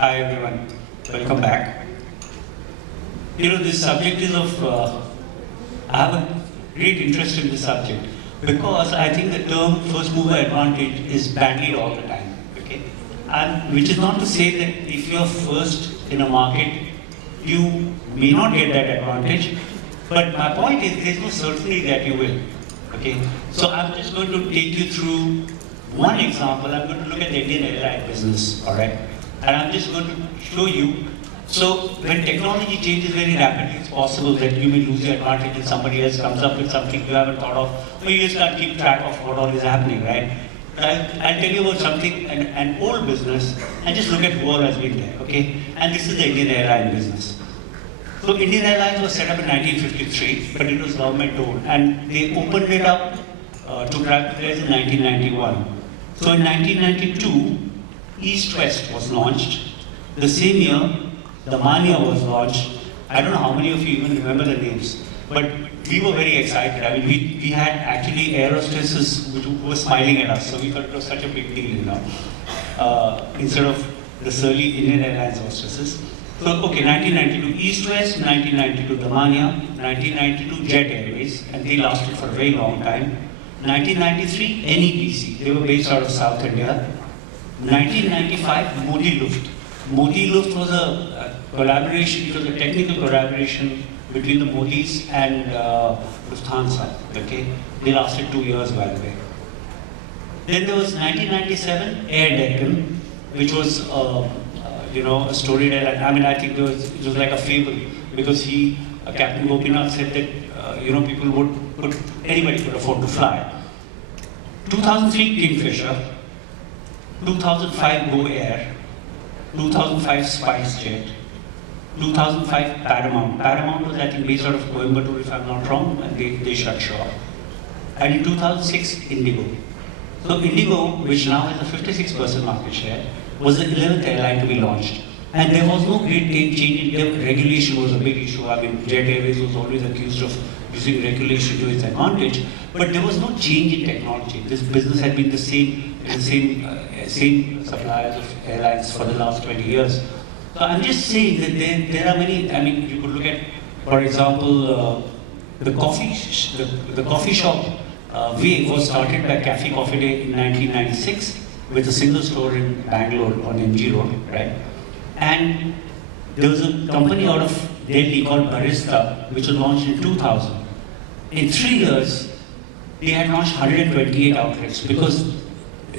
Hi everyone, welcome back. This subject is of, I have a great interest in this subject because I think the term first mover advantage is bandied all the time, okay? And which is not to say that if you're first in a market, you may not get that advantage, but my point is there's no certainty that you will, okay? So I'm just going to take you through one example. I'm going to look at the Indian airline business, all right? And I'm just going to show you. So when technology changes very rapidly, it's possible that you may lose your advantage if somebody else comes up with something you haven't thought of, or you just can't keep track of what all is happening, right? I'll tell you about something, an old business, and just look at who all has been there, okay? And this is the Indian airline business. So Indian Airlines was set up in 1953, but it was government-owned, and they opened it up to travel players in 1991. So in 1992, East-West was launched. The same year, the Mania was launched. I don't know how many of you even remember the names, but we were very excited. I mean, we had actually air hostesses who were smiling at us, so we thought it was such a big deal, instead of the surly Indian Airlines hostesses. So, okay, 1992 East-West, 1992 the Mania, 1992 Jet Airways, and they lasted for a very long time. 1993 NEPC, they were based out of South India. 1995 Modi Luft. Modi Luft was a collaboration, it was a technical collaboration between the Modis and Lufthansa, okay? They lasted 2 years, by the way. Then there was 1997 Air Deccan, which was a storied airline. I mean, I think it was like a fable because Captain Gopinath said that people anybody could afford to fly. 2003 Kingfisher, 2005 Go Air, 2005 SpiceJet, 2005 Paramount. Paramount was, I think, based out of Coimbatore, if I'm not wrong, and they shut shop. And in 2006, Indigo. So Indigo, which now has a 56% market share, was the 11th airline to be launched. And there was no great change in regulation was a big issue. I mean, Jet Airways was always accused of using regulation to its advantage, but there was no change in technology. This business had been the same suppliers of airlines for the last 20 years. So I'm just saying that there are many. I mean, you could look at, for example, the coffee shop wave was started by Cafe Coffee Day in 1996 with a single store in Bangalore on MG Road, right? And there was a company out of Delhi called Barista, which was launched in 2000. In 3 years, they had launched 128 outlets because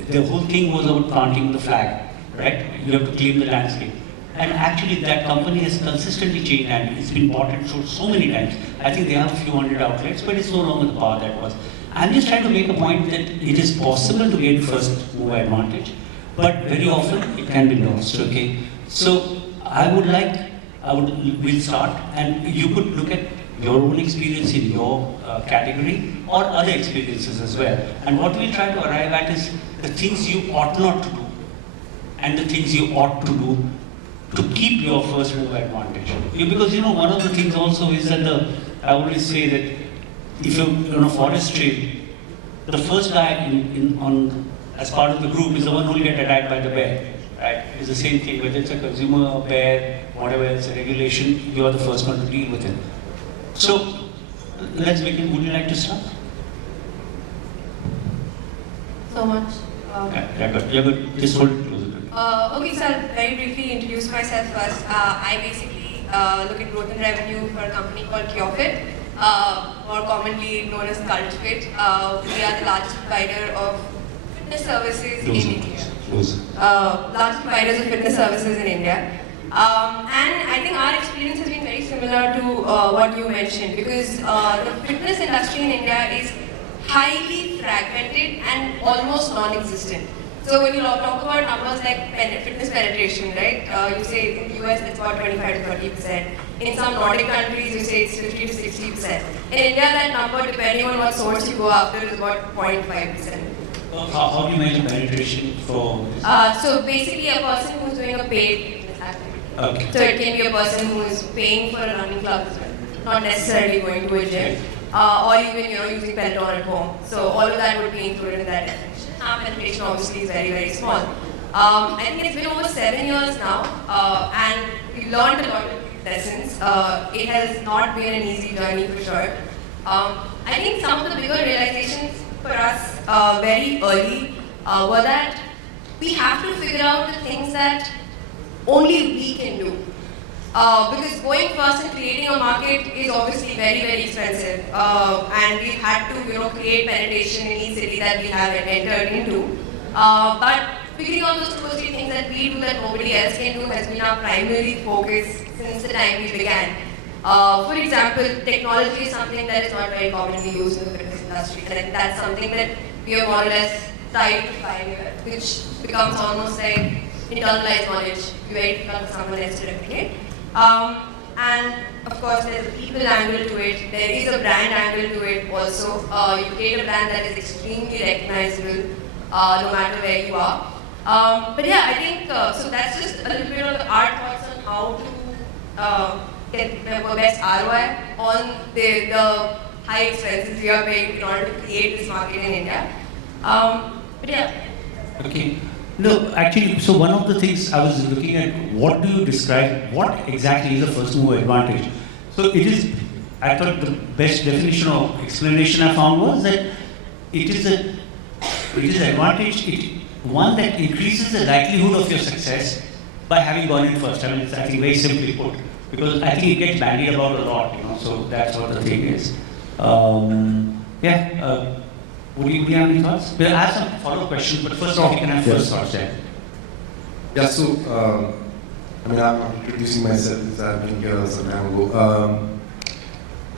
the whole thing was about planting the flag, right? You have to claim the landscape. And actually, that company has consistently changed and it's been bought and sold so many times. I think they have a few hundred outlets, but it's no longer the power that was. I'm just trying to make a point that it is possible to get first mover advantage, but very often it can be lost, okay? So we'll start, and you could look at your own experience in your category or other experiences as well. And what we'll try to arrive at is the things you ought not to do and the things you ought to do to keep your first mover advantage. Because one of the things also is that I always say that if you're on a forest trail, the first guy as part of the group is the one who will get attacked by the bear. Right? It's the same thing, whether it's a consumer, a bear, whatever else, a regulation, you are the first one to deal with it. So, let's begin. Would you like to start? So much. You're good. Just hold it closer. Okay, so I'll very briefly introduce myself first. I basically look at growth and revenue for a company called Cure.Fit, more commonly known as Cure.Fit. We are the largest provider of fitness services in India. Largest providers of fitness services in India. And I think our experience has been very similar to what you mentioned, because the fitness industry in India is highly fragmented and almost non-existent. So when you talk about numbers like fitness penetration, right? You say in the US it's about 25 to 30%. In some Nordic countries you say it's 50 to 60%. In India that number, depending on what source you go after, is about 0.5%. How do you measure penetration for this? So basically a person who's doing a paid fitness activity. Okay. So it can be a person who is paying for a running club as well, not necessarily going to a gym, or even using Peloton at home. So all of that would be included in that definition. Our penetration obviously is very, very small. I think it's been over 7 years now, and we've learned a lot of lessons. It has not been an easy journey for sure. I think some of the bigger realizations for us very early were that we have to figure out the things that only we can do. Because going first and creating a market is obviously very, very expensive. And we've had to, create penetration in each city that we have entered into. But figuring out those 2 or 3 things that we do that nobody else can do has been our primary focus since the time we began. For example, technology is something that is not very commonly used in the fitness industry. And I think that's something that we have more or less tried to pioneer, which becomes almost like internalized knowledge, very difficult for someone else to replicate. And of course, there's a people angle to it. There is a brand angle to it also. You create a brand that is extremely recognizable, no matter where you are. But yeah, I think so. That's just a little bit of our thoughts on how to get the best ROI on the high expenses we are paying in order to create this market in India. But yeah. Okay. No, actually, so one of the things I was looking at, what do you describe, what exactly is a first mover advantage? So it is, I thought the best definition or explanation I found was that it is advantage, one that increases the likelihood of your success by having gone in first. I mean, it's, I think, very simply put, because I think it gets bandied about a lot, so that's what the thing is. Would you have any thoughts? We'll have some follow-up questions, but first off, you can have first thoughts there. Yeah, so, I'm introducing myself because I've been here some time ago.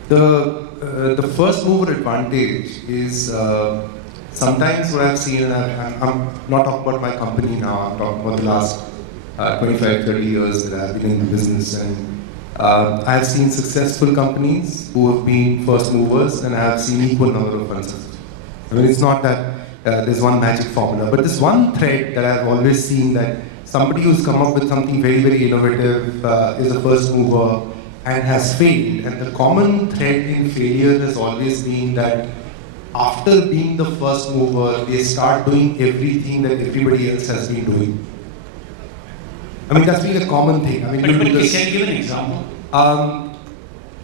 The first mover advantage is sometimes what I've seen, and I'm not talking about my company now, I'm talking about the last 25, 30 years that I've been in the business, and I've seen successful companies who have been first movers, and I've seen equal number of unsuccessful. I mean, it's not that there's one magic formula, but there's one thread that I've always seen, that somebody who's come up with something very, very innovative is a first mover and has failed. And the common thread in failure has always been that after being the first mover, they start doing everything that everybody else has been doing. I mean, that's been a common thing. I mean, can you give an example?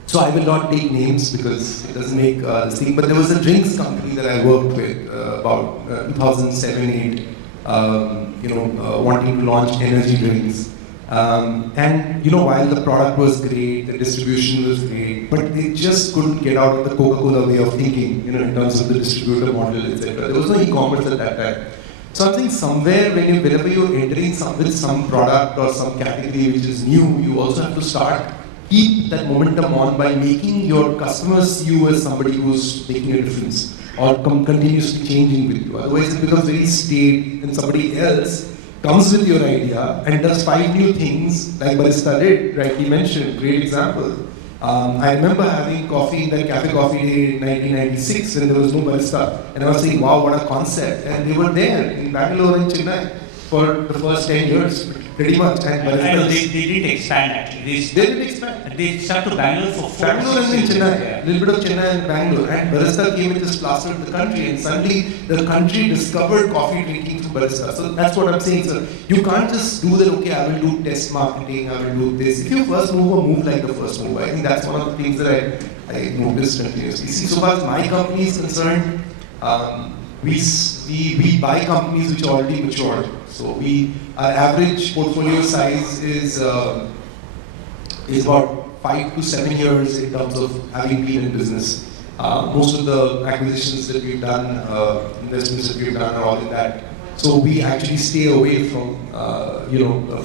So I will not take names because it doesn't make this thing, but there was a drinks company that I worked with about 2007-8, wanting to launch energy drinks. And while the product was great, the distribution was great, but they just couldn't get out of the Coca-Cola way of thinking, in terms of the distributor model, etc. There was no e-commerce at that time. So I think somewhere whenever you're entering with some product or some category which is new, you also have to keep that momentum on by making your customers see you as somebody who's making a difference or continuously changing with you. Otherwise it becomes very stale, and somebody else comes with your idea and does 5 new things, like Barista did, rightly mentioned, great example. I remember having coffee in that Cafe Coffee Day in 1996 when there was no barista, and I was saying, wow, what a concept. And they were there in Bangalore and Chennai for the first 10 years, pretty much. And I know they didn't expand actually. They didn't expand. They stuck to Bangalore for 4 Bangalore and Chennai, a little bit of Chennai and Bangalore. And barista came and just plastered the country, and suddenly the country discovered coffee drinking through barista. So that's what I'm saying, sir. You can't just do that, okay, I will do test marketing, I will do this. If you're first mover, move like the first mover. I think that's one of the things that I noticed continuously. See, so far as my company is concerned, we buy companies which are already matured. So our average portfolio size is about 5 to 7 years in terms of having been in business. Most of the acquisitions that we've done, investments that we've done are all in that. So we actually stay away from,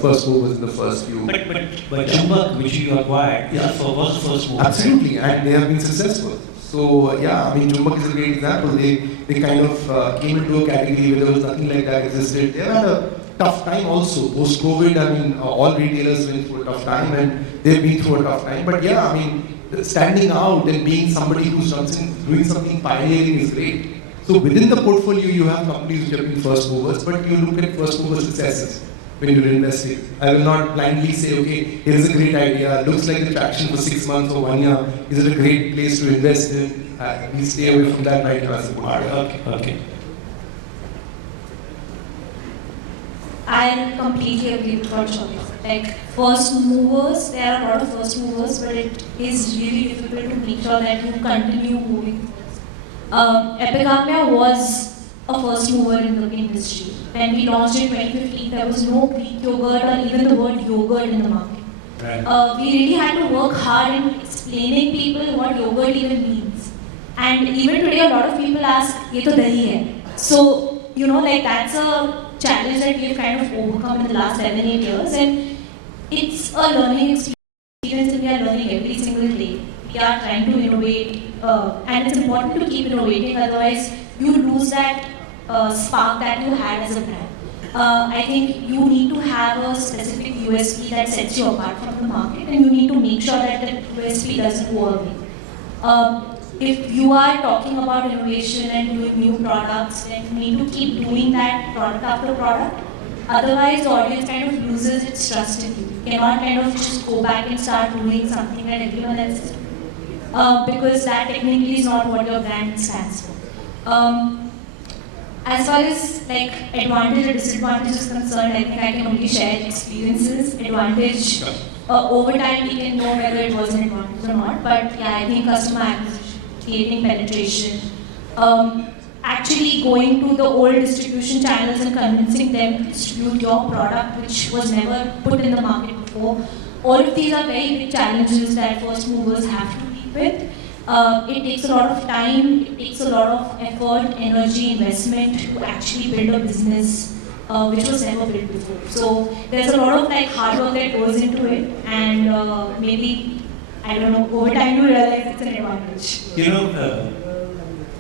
first movers in the first few. But Chumbak, which you acquired, was the first mover. Absolutely, and they have been successful. So yeah, I mean, Chumbak is a great example. They kind of came into a category where there was nothing like that existed. They had a tough time also. Post-COVID, I mean, all retailers went through a tough time, and they've been through a tough time. But yeah, I mean, standing out and being somebody who's doing something pioneering is great. So within the portfolio, you have companies which have been first movers, but you look at first mover successes when you're investing. I will not blindly say, okay, here's a great idea, looks like the traction for 6 months or 1 year, is it a great place to invest in? We stay away from that right now as a good idea. Okay. I completely agree with what Shouvik said. Like first movers, there are a lot of first movers, but it is really difficult to make sure that you continue moving. Epigamia was a first mover in the industry. When we launched in 2015, there was no Greek yogurt or even the word yogurt in the market. Right. We really had to work hard in explaining people what yogurt even means. And even today, a lot of people ask, "Ye to dahi hai." So like that's a challenge that we've kind of overcome in the last 7-8 years, and it's a learning experience, and we are learning every single day. We are trying to innovate, and it's important to keep innovating, otherwise you lose that spark that you had as a brand. I think you need to have a specific USP that sets you apart from the market, and you need to make sure that the USP doesn't go away. If you are talking about innovation and doing new products, then you need to keep doing that product after product. Otherwise, the audience kind of loses its trust in you. You cannot kind of just go back and start doing something that everyone else is doing. Because that technically is not what your brand stands for. As far as like advantage or disadvantage is concerned, I think I can only share experiences. Advantage, over time we can know whether it was an advantage or not. But yeah, I think customer acquisition, creating penetration, actually going to the old distribution channels and convincing them to distribute your product, which was never put in the market before. All of these are very big challenges that first movers have to deal with. It takes a lot of time, it takes a lot of effort, energy, investment to actually build a business which was never built before. So there's a lot of like hard work that goes into it, and maybe, I don't know, over time you realize it's an advantage.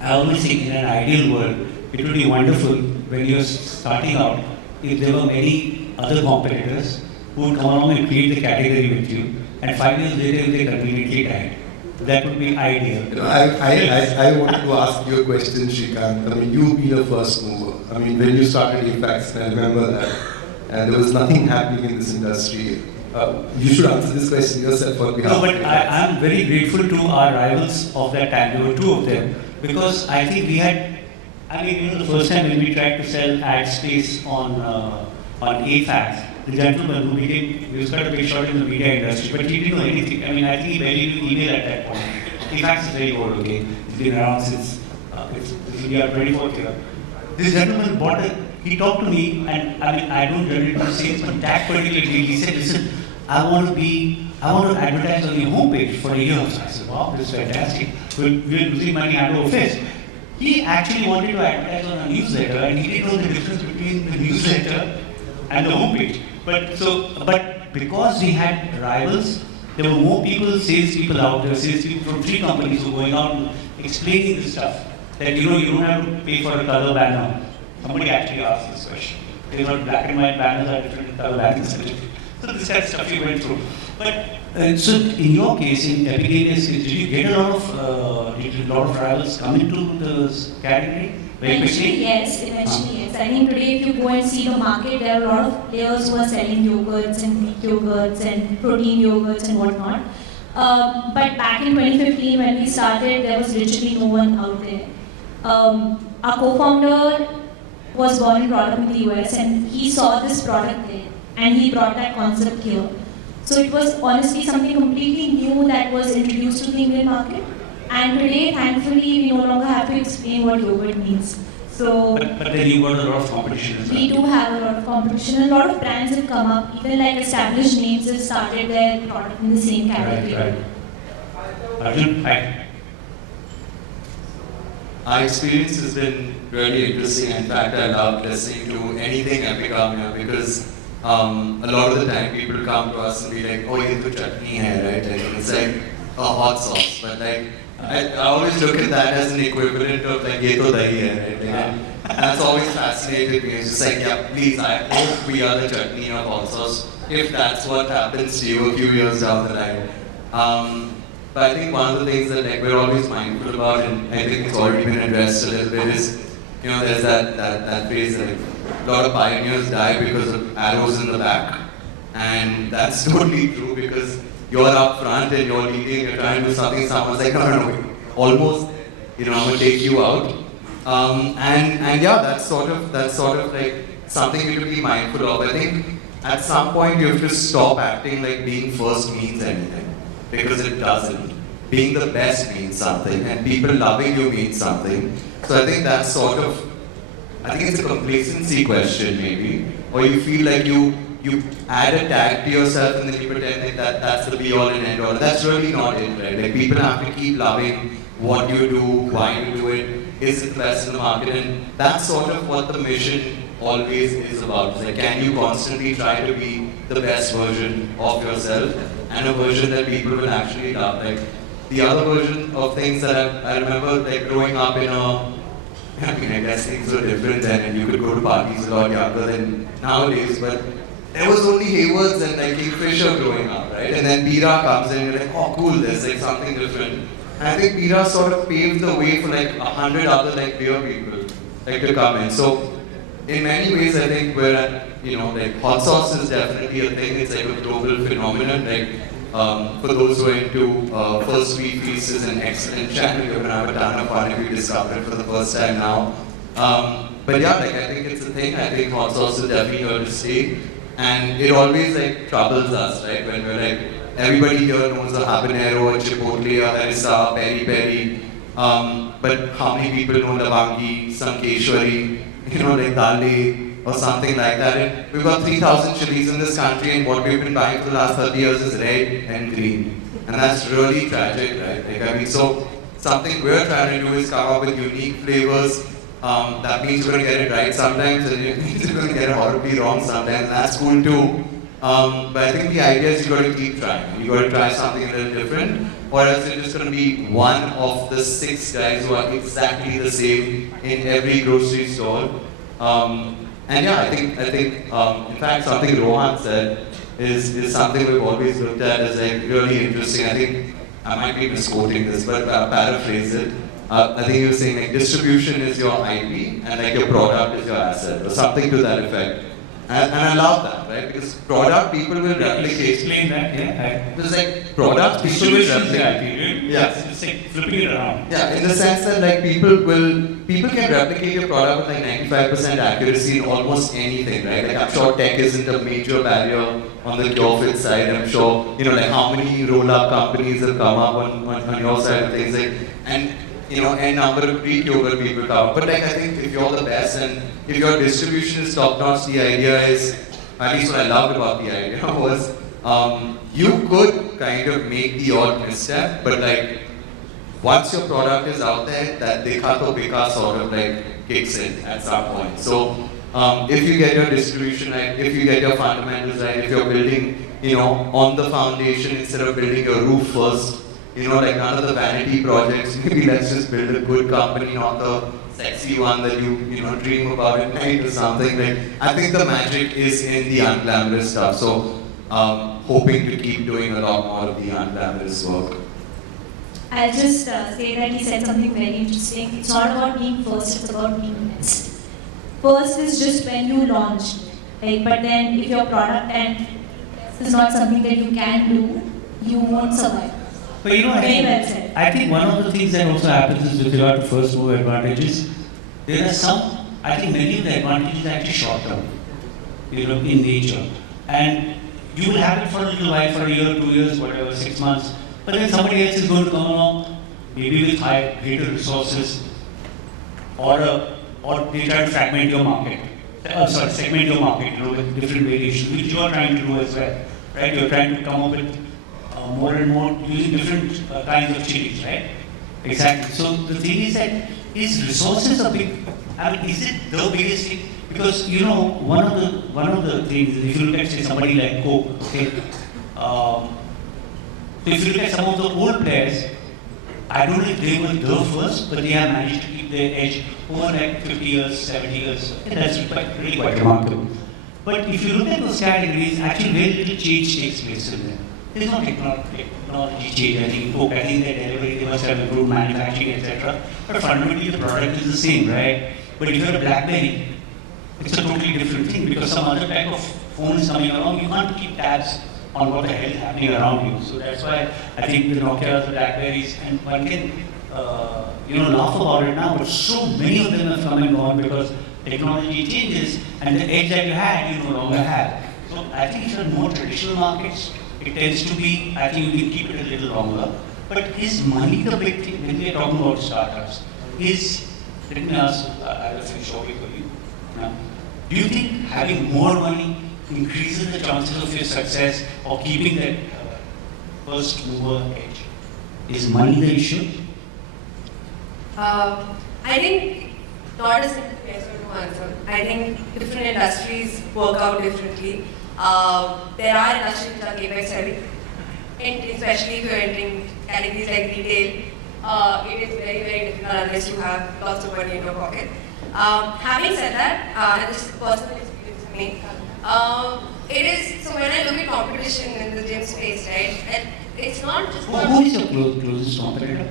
I always think in an ideal world, it would be wonderful when you're starting out if there were many other competitors who would come along and create the category with you, and 5 years later they conveniently died. That would be ideal. I wanted to ask you a question, Sreekant. I mean, you've been a first mover. I mean, when you started afaqs, I remember that, and there was nothing happening in this industry. You should answer this question yourself on behalf No, but of I am very grateful to our rivals of that time. There were 2 of them, because I think we had, the first time when we tried to sell ad space on afaqs, the gentleman who he was quite a big shot in the media industry, but he didn't know anything. I think he barely knew email at that point. afaqs is very old, okay? It's been around since it's India 24th year. This gentleman he talked to me, and I don't generally do sales, but that particular deal, he said, listen, I want to advertise on your homepage for a year. So I said, wow, this is fantastic. We're losing money out of this. He actually wanted to advertise on a newsletter, and he didn't know the difference between the newsletter and the homepage. But because we had rivals, there were more salespeople out there, salespeople from 3 companies who were going out and explaining this stuff. That you don't have to pay for a color banner. Somebody actually asked this question. They're not black and white banners are different than color banners. So this kind of stuff you went through. But so in your case, in Epigamia, did you get a lot of rivals come into the category? Eventually, yes. I think today if you go and see the market, there are a lot of players who are selling yogurts and Greek yogurts and protein yogurts and whatnot. But back in 2015 when we started, there was literally no one out there. Our co-founder was born and brought up in the US, and he saw this product there and he brought that concept here. So it was honestly something completely new that was introduced to the Indian market. And today, thankfully, we no longer have to explain what yogurt means. So, but then you got a lot of competition as well. We do have a lot of competition, and a lot of brands have come up. Even like established names have started their product in the same category. Right. Arjun, hi. Our experience has been really interesting. In fact, I love listening to anything Epigamia because a lot of the time people come to us and be like, oh, ye to chutney hai, right? Like, it's like a hot sauce. But like, I always look at that as an equivalent of like, ye to dahi hai, right? Like, and that's always fascinated me. It's just like, yeah, please, I hope we are the chutney of hot sauce. If that's what happens to you a few years down the line. But I think one of the things that like we're always mindful about, and I think it's already been addressed a little bit, is there's that phrase like a lot of pioneers die because of arrows in the back, and that's totally true because you're up front and you're leading, you're trying to do something, someone's like no, almost, I'm gonna take you out, and yeah, that's sort of like something you have to be mindful of. I think at some point you have to stop acting like being first means anything, because it doesn't. Being the best means something, and people loving you means something. So I think that's sort of, I think it's a complacency question maybe, or you feel like you add a tag to yourself and then you pretend that that's the be all and end all. That's really not it, right? Like people have to keep loving what you do, why you do it, is it the best in the market, and that's sort of what the mission always is about. It's like, can you constantly try to be the best version of yourself and a version that people will actually love. Like the other version of things that I remember, like growing up in a, I mean, I guess things were different then, and you could go to parties a lot younger than nowadays, but there was only Haywards and like Kingfisher growing up, right? And then Bira comes in, and you're like, oh cool, there's like something different. And I think Bira sort of paved the way for like 100 other like beer people like to come in. So in many ways, I think we're at, you know, like hot sauce is definitely a thing. It's like a global phenomenon. Like for those who are into First Sweet Feast is an excellent channel. You're gonna have a ton of fun if you discover it for the first time now. But yeah, like I think it's a thing. I think hot sauce is definitely here to stay. And it always like troubles us, right? When we're like, everybody here knows a habanero, a chipotle, a harissa, peri peri. But how many people know lavangi, sankeshwari, you know, like dale or something like that? And we've got 3,000 chilies in this country, and what we've been buying for the last 30 years is red and green. And that's really tragic, right? Like, I mean, so something we're trying to do is come up with unique flavors. That means you're going to get it right sometimes, and it means you're going to get it horribly wrong sometimes. That's cool too. But I think the idea is you got to keep trying. You got to try something a little different, or else you're just going to be one of the 6 guys who are exactly the same in every grocery store. And yeah, I think in fact something Rohan said is something we've always looked at as like really interesting. I think I might be misquoting this, but paraphrase it. I think he was saying like distribution is your IP and like your product is your asset, or something to that effect. And I love that, right? Because product people will replicate. Explain that, yeah. It's like product people will replicate. Yeah. It's like flipping it around. Yeah, in the sense that like people can replicate your product with like 95% accuracy in almost anything, right? Like I'm sure tech isn't a major barrier on the Cure.Fit side. I'm sure, you know, like how many roll-up companies have come up on your side of things, like, and you know, a number of Greek yogurt people come. But like I think if you're the best and if your distribution is top-notch, the idea is, at least what I loved about the idea was, you could kind of make the odd misstep, but like once your product is out there, that dekha to bika sort of like kicks in at some point. So if you get your distribution right, if you get your fundamentals right, if you're building, you know, on the foundation instead of building your roof first, you know, like none of the vanity projects, maybe let's just build a good company, not the sexy one that you know, dream about at night or something. Like, I think the magic is in the unglamorous stuff. So, hoping to keep doing a lot more of the unglamorous work. I'll just say that he said something very interesting. It's not about being first, it's about being best. First is just when you launch. Like, but then if your product and is not something that you can do, you won't survive. But you know, I think one of the things that also happens is with regard to first mover advantages, there are some, I think many of the advantages are actually short term, you know, in nature. And you will have it for a little while, for a year, 2 years, whatever, 6 months. But then somebody else is going to come along, maybe with greater resources, or they try to fragment your market. Segment your market, you know, with different variations, which you are trying to do as well, right? You're trying to come up with more and more using different kinds of chilies, right? Exactly. So the thing is that is resources a big? I mean, is it the biggest thing? Because you know, one of the things, if you look at say somebody like Coke, okay, so if you look at some of the old players, I don't know if they were the first, but they have managed to keep their edge over like 50 years, 70 years. And that's really quite remarkable. But if you look at those categories, actually very little change takes place in them. There's no technology change. I think Coke, I think their delivery, they must have improved manufacturing, etc. But fundamentally the product is the same, right? But if you're a BlackBerry, it's a totally different thing because some other type of phone is coming along. You can't keep tabs on what the hell is happening around you. So that's why I think the Nokias, the Blackberries, and one can laugh about it now, but so many of them have come and gone because technology changes, and the edge that you had, you no longer have. So I think it's more traditional markets. It tends to be, I think you can keep it a little longer. But is money the big thing when we are talking about startups? Let me ask, I will say Shouvik for you. Now, do you think having more money increases the chances of your success or keeping that first mover edge? Is money the issue? I think not a simple yes or no answer. I think different industries work out differently. There are industries which are capex heavy, and especially if you're entering categories like retail, it is very, very difficult unless you have lots of money in your pocket. Having said that, and this is personal experience for me, it is, so when I look at competition in the gym space, right, and it's not just about... Who is your closest competitor?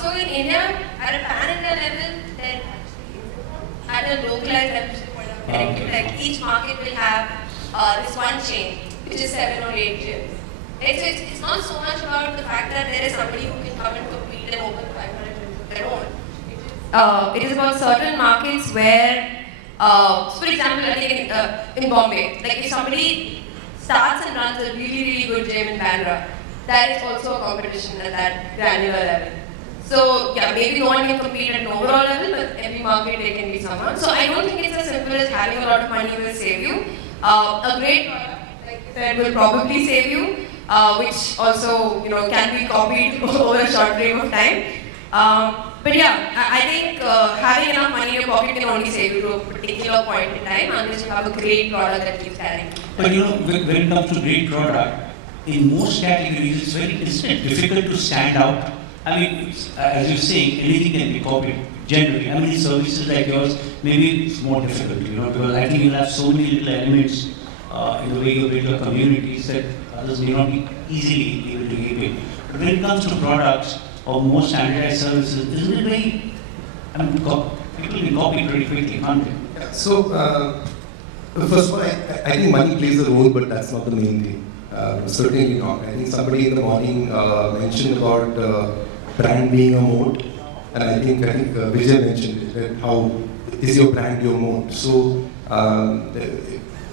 So in India, at a pan-India level, then at a localized level, like each market will have this one chain, which is 7 or 8 gyms. Right? So it's not so much about the fact that there is somebody who can come and compete and open 500 gyms of their own. It is about certain markets where, for example, I think in Bombay, like if somebody starts and runs a really, really good gym in Bandra, that is also a competition at that granular level. So yeah, maybe no one can compete at an overall level, but every market there can be someone. So I don't think it's as simple as having a lot of money will save you. A great product, like I said, will probably save you, which also can be copied over a short frame of time. But yeah, I think having enough money in your pocket can only save you to a particular point in time unless you have a great product that keeps carrying. But when it comes to great product, in most categories, it's very difficult to stand out. I mean, as you're saying, anything can be copied generally. I mean, in services like yours, maybe it's more difficult, because I think you'll have so many little elements in the way you build your communities that others may not be easily able to give it. But when it comes to products or more standardized services, isn't it very, people can copy pretty quickly, can't they? Yeah, so, first of all, I think money plays a role, but that's not the main thing. Certainly not. I think somebody in the morning mentioned about brand being a moat, and I think Vijay mentioned it, that how is your brand your moat. So,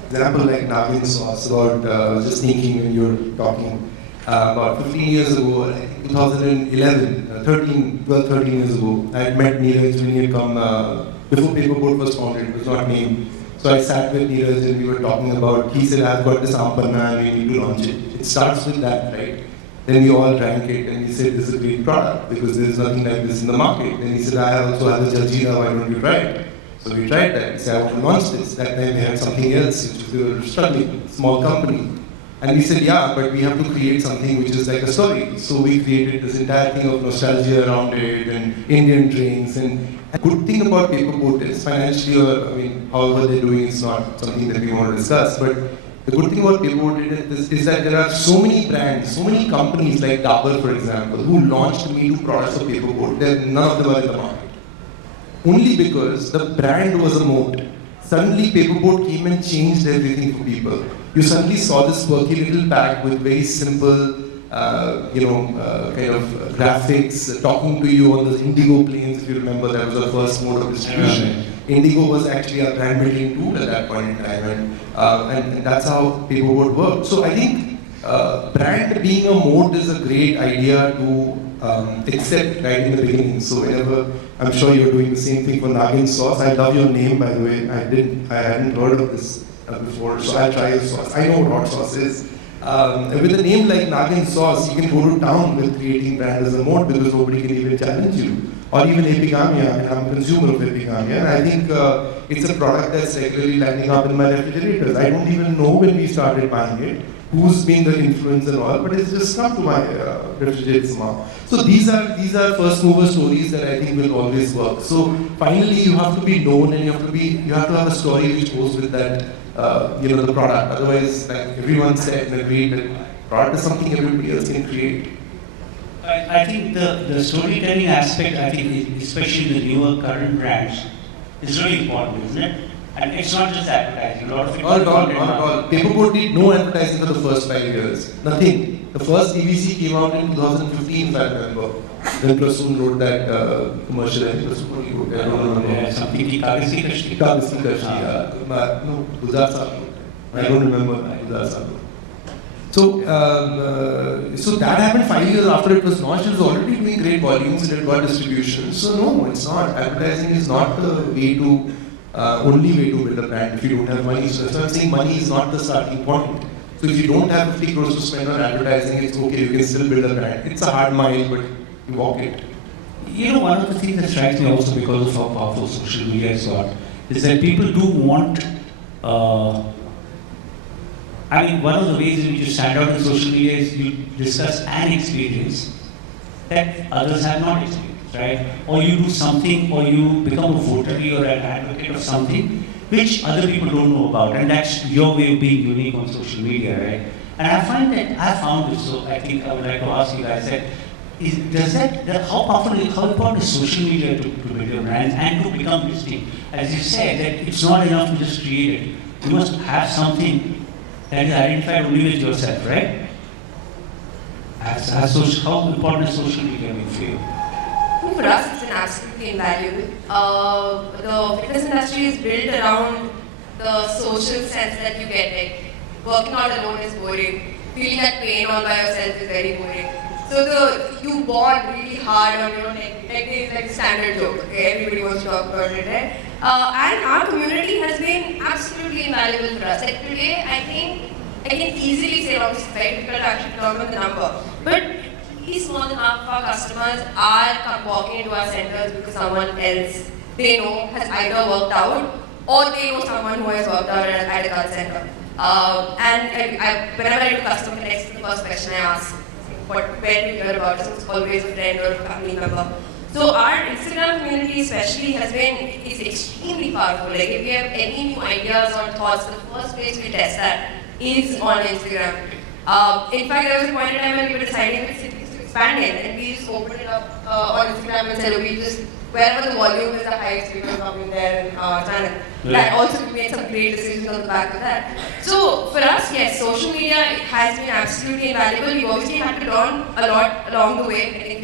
example like Naagin sauce, about just thinking when you were talking, about 15 years ago, I think 2011, 13 years ago, I had met Neeraj when he had come, before Paperboat was founded, it was not named. So I sat with Neeraj and we were talking about, he said, I've got this Ampanna and we need to launch it. It starts with that, right? Then we all drank it and we said, this is a great product because there's nothing like this in the market. Then he said, I also have a Jaljeera, why don't you try it? So we tried that. He said, I want to launch this. That time we had something else, which we were struggling, small company. And we said, yeah, but we have to create something which is like a story. So we created this entire thing of nostalgia around it and Indian drinks. And a good thing about Paperboat is financially, or however they're doing, it's not something that we want to discuss. But the good thing about Paperboat is that there are so many brands, so many companies like Dabur, for example, who launched Me Too products of Paperboat. None of them are in the market. Only because the brand was a moat. Suddenly Paperboat came and changed everything for people. You suddenly saw this quirky little bag with very simple, kind of graphics, talking to you on those Indigo planes, if you remember, that was the first mode of distribution. Indigo was actually a brand building tool at that point in time, and that's how Paperboat worked. So I think brand being a moat is a great idea to accept right in the beginning. So whenever, I'm sure you're doing the same thing for Naagin sauce. I love your name, by the way. I hadn't heard of this before, so I'll try your sauce. I know what hot sauce is. With a name like Naagin sauce, you can go to town with creating brand as a moat because nobody can even challenge you. Or even Epigamia, I'm a consumer of Epigamia, and I think it's a product that's regularly lining up in my refrigerators. I don't even know when we started buying it, who's been the influence and all, but it's just come to my refrigerator somehow. So these are first mover stories that I think will always work. So finally, you have to be known and you have to have a story which goes with that, the product. Otherwise, like everyone said and agreed, that product is something everybody else can create. I think the storytelling aspect, I think, especially the newer current brands, is really important, isn't it? And it's not just advertising, a lot of it Not is at all, content not at all. marketing. Paperboard did no advertising for the first 5 years. Nothing. The first EVC came out in 2015, if I remember. Then Krishnan wrote that commercial. I think Krishnan only wrote that. I don't remember. Yeah, something ki Kagasi Kashti. Kagasi Kashti, no, Gulzar Saab. I don't remember Gulzar Saab. So, so that happened 5 years after it was launched. It was already doing great volumes and it got distribution. So no, it's not. Advertising is not the way to, only way to build a brand if you don't have money. So that's why I'm saying money is not the starting point. So if you don't have 50 crores to spend on advertising, it's okay, you can still build a brand. It's a hard mile, but you walk it. You know, one of the things that strikes me also because of how powerful social media has got is that people do want, I mean, one of the ways in which you stand out in social media is you discuss an experience that others have not experienced, right? Or you do something, or you become a votary or an advocate of something which other people don't know about, and that's your way of being unique on social media, right? And I find that, I found this, so I think I would like to ask you guys that, how powerful, how important is social media to build your brand and to become distinct? As you said, that it's not enough to just create it. You must have something that is identified only with yourself, right? How important is social media for you? For us, it's an absolutely invaluable. The fitness industry is built around the social sense that you get. Like, working out alone is boring. Feeling that pain all by yourself is very boring. So you bond really hard on, like standard joke. Okay, everybody wants to talk about it, right? And our community has been absolutely invaluable for us. Like today, I think I can easily say around 65 people actually determine the number. But at least more than half of our customers are walking into our centers because someone else they know has either worked out or they know someone who has worked out at a call center. And whenever I do customer connects, the first question I ask, where do you hear about us? It's always a friend or a family member. So our Instagram community especially is extremely powerful. Like if we have any new ideas or thoughts, the first place we test that is on Instagram. In fact, there was a point in time when we were deciding which cities to expand in, and we just opened it up on Instagram and said, we just, wherever the volume is the highest, we will come in there and channel. Right. That also we made some great decisions on the back of that. So for us, yes, social media has been absolutely invaluable. We obviously had to learn a lot along the way. I think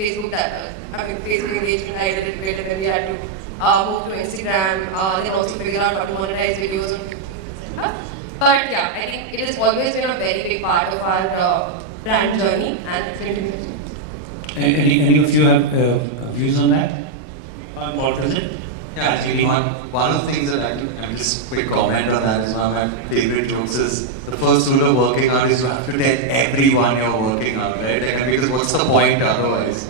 Facebook engagement I did it great, and then we had to move to Instagram, then also figure out how to monetize videos on YouTube, etc. But yeah, I think it has always been a very big part of our brand journey, and it continues. Any of you have views on that? How important is it? Yeah, actually, one of the things that I'm just quick comment on that is one of my favorite jokes is the first rule of working out is you have to tell everyone you're working out, right? Like, because what's the point otherwise?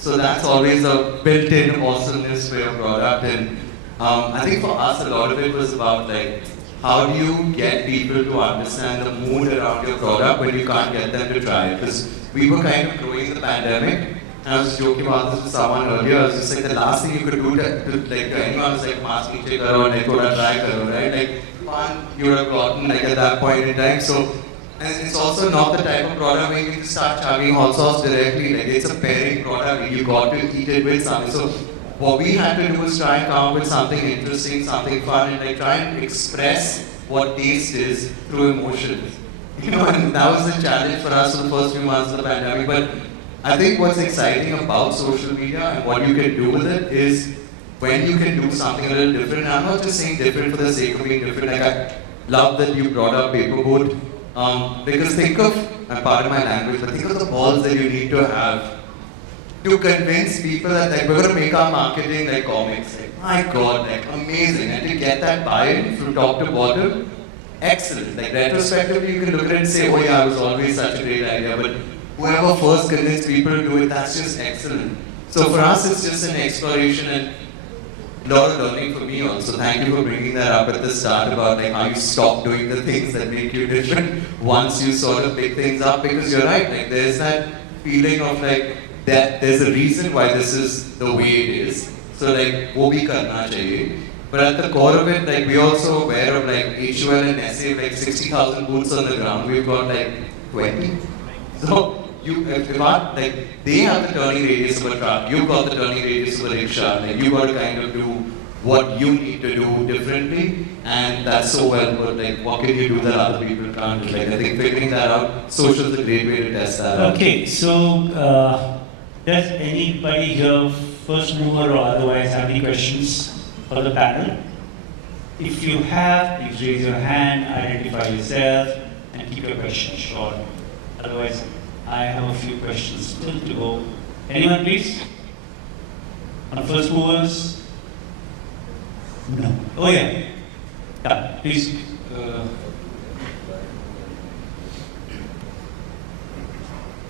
So that's always a built-in awesomeness for your product, and I think for us a lot of it was about like how do you get people to understand the mood around your product when you can't get them to try it? Because we were kind of growing in the pandemic. And I was joking about this with someone earlier. I was just like, the last thing you could do to anyone is like, mask niche karo, like, thoda try karo, right? Like, fun you would have gotten like at that point in time. So, and it's also not the type of product where you can just start chugging hot sauce directly. Like, it's a pairing product. You got to eat it with something. So, what we had to do was try and come up with something interesting, something fun, and like try and express what taste is through emotions. You know, and that was the challenge for us for the first few months of the pandemic. But I think what's exciting about social media and what you can do with it is when you can do something a little different. And I'm not just saying different for the sake of being different. Like I love that you brought up paperboard. Because think of, and pardon my language, but think of the balls that you need to have to convince people that like, we're going to make our marketing like comics. Like, my God, like amazing. And to get that buy-in from top to bottom, excellent. Like retrospectively, you can look at it and say, oh yeah, it was always such a great idea. But whoever first convinced people to do it, that's just excellent. So for us, it's just an exploration and a lot of learning for me also. Thank you for bringing that up at the start about like how you stop doing the things that make you different once you sort of pick things up. Because you're right, like there's that feeling of like that there's a reason why this is the way it is. So like, wo bhi karna chahiye. But at the core of it, like we also aware of like HUL and SA, like 60,000 boots on the ground. We've got like 20. So if not, like they have the turning radius of a truck, you've got the turning radius of a rickshaw, like you've got to kind of do what you need to do differently, and that's so well put. Like, what can you do that other people can't do? Like, I think figuring that out, social is a great way to test that out. Okay, so does anybody here, first mover or otherwise, have any questions for the panel? If you have, please raise your hand, identify yourself, and keep your questions short. Otherwise, I have a few questions still to go. Anyone, please? On first movers? No. Oh, yeah. Yeah, please.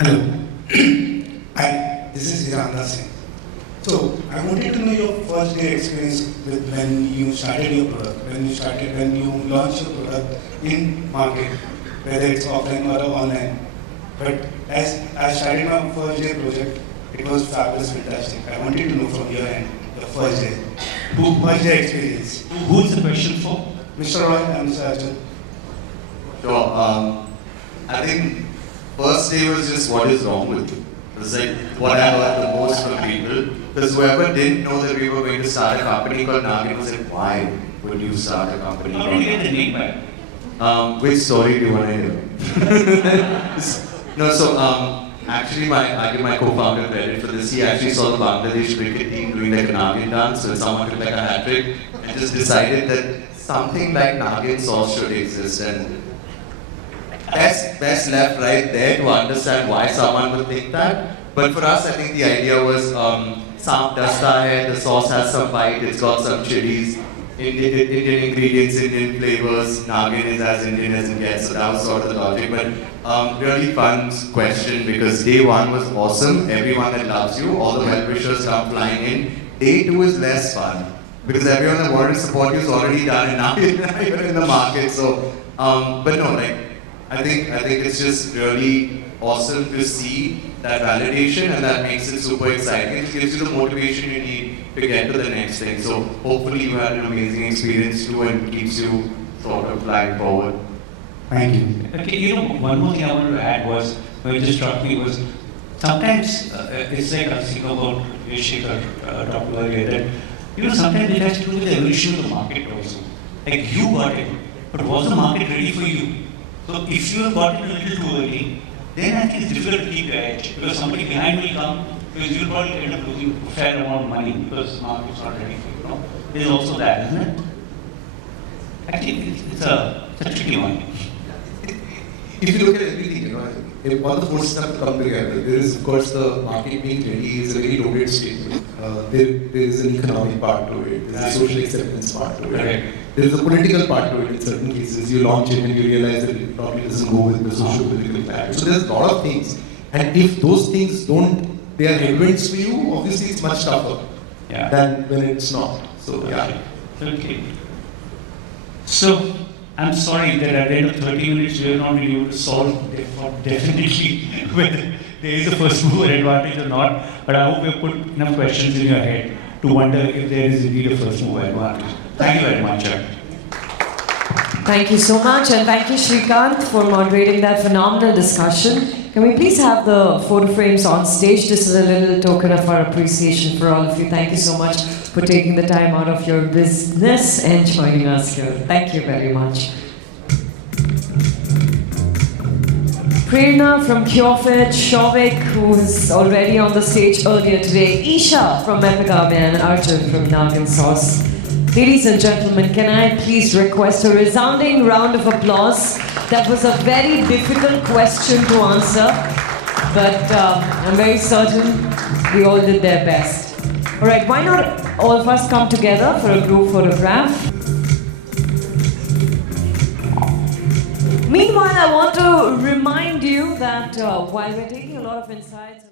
Hello. Hi, this is Hiranda Singh. So, I wanted to know your first day experience with when you started your product, when you launched your product in market, whether it's offline or online. But as I started my first day project, it was fabulous, fantastic. I wanted to know from your end, the first day. First day experience. Who's the question for? Mr. Roy and Mr. Arjun. Sure. I think first day was just what is wrong with you. It was like what I heard the most from people. Because whoever didn't know that we were going to start a company called Naagin was like, why would you start a company How called did you get the name back? Which story do you want to hear? No, so actually I give my co-founder credit for this. He actually saw the Bangladesh cricket team doing like a Naagin dance, so someone took like a hat trick and just decided that something like Naagin sauce should exist, and best left right there to understand why someone would think that. But for us, I think the idea was saam dasta hai, the sauce has some bite, it's got some chilies, Indian ingredients, Indian flavors, Naagin is as Indian as it gets, so that was sort of the logic. But really fun question, because day one was awesome, everyone that loves you, all the well-wishers come flying in. Day two is less fun, because everyone that wanted to support you is already done, and now you're in the market. So, but no, like, I think it's just really awesome to see that validation, and that makes it super exciting. It gives you the motivation you need to get to the next thing. So hopefully you had an amazing experience too, and keeps you sort of flying forward. Thank you. Okay, one more thing I wanted to add was, what just struck me was, sometimes it's like I was thinking about Isha talked earlier, that sometimes it has to do with the evolution of the market also. Like you got it, but was the market ready for you? So if you have got it a little too early, then I think it's difficult to keep your edge, because somebody behind will come, because you'll probably end up losing a fair amount of money because the market's not ready for you. There's also that, isn't it? I think it's a tricky one. If you look at everything, if all the forces have to come together, there is, of course, the market being ready is a very loaded statement. There is an economic part to it, there is a social acceptance part to it. Correct. There is a political part to it in certain cases. You launch it and you realize that it probably doesn't go with the socio-political package. So there's a lot of things. And if those things they are headwinds for you, obviously it's much tougher than when it's not. So, yeah. Okay. So, I'm sorry that at the end of 30 minutes we are not really able to solve definitely whether there is a first mover advantage or not, but I hope we have put enough questions in your head to wonder if there is indeed a first mover advantage. Thank you very much, Chuck. Thank you so much, and thank you, Sreekant, for moderating that phenomenal discussion. Can we please have the photo frames on stage? This is a little token of our appreciation for all of you. Thank you so much for taking the time out of your business and joining us here. Thank you very much. Prerna from Cure.Fit, Shouvik, who is already on the stage earlier today, Isha from Epigamia, and Arjun from Naagin Sauce. Ladies and gentlemen, can I please request a resounding round of applause? That was a very difficult question to answer, but I'm very certain we all did their best. All right, why not all of us come together for a group photograph? Meanwhile, I want to remind you that while we're taking a lot of insights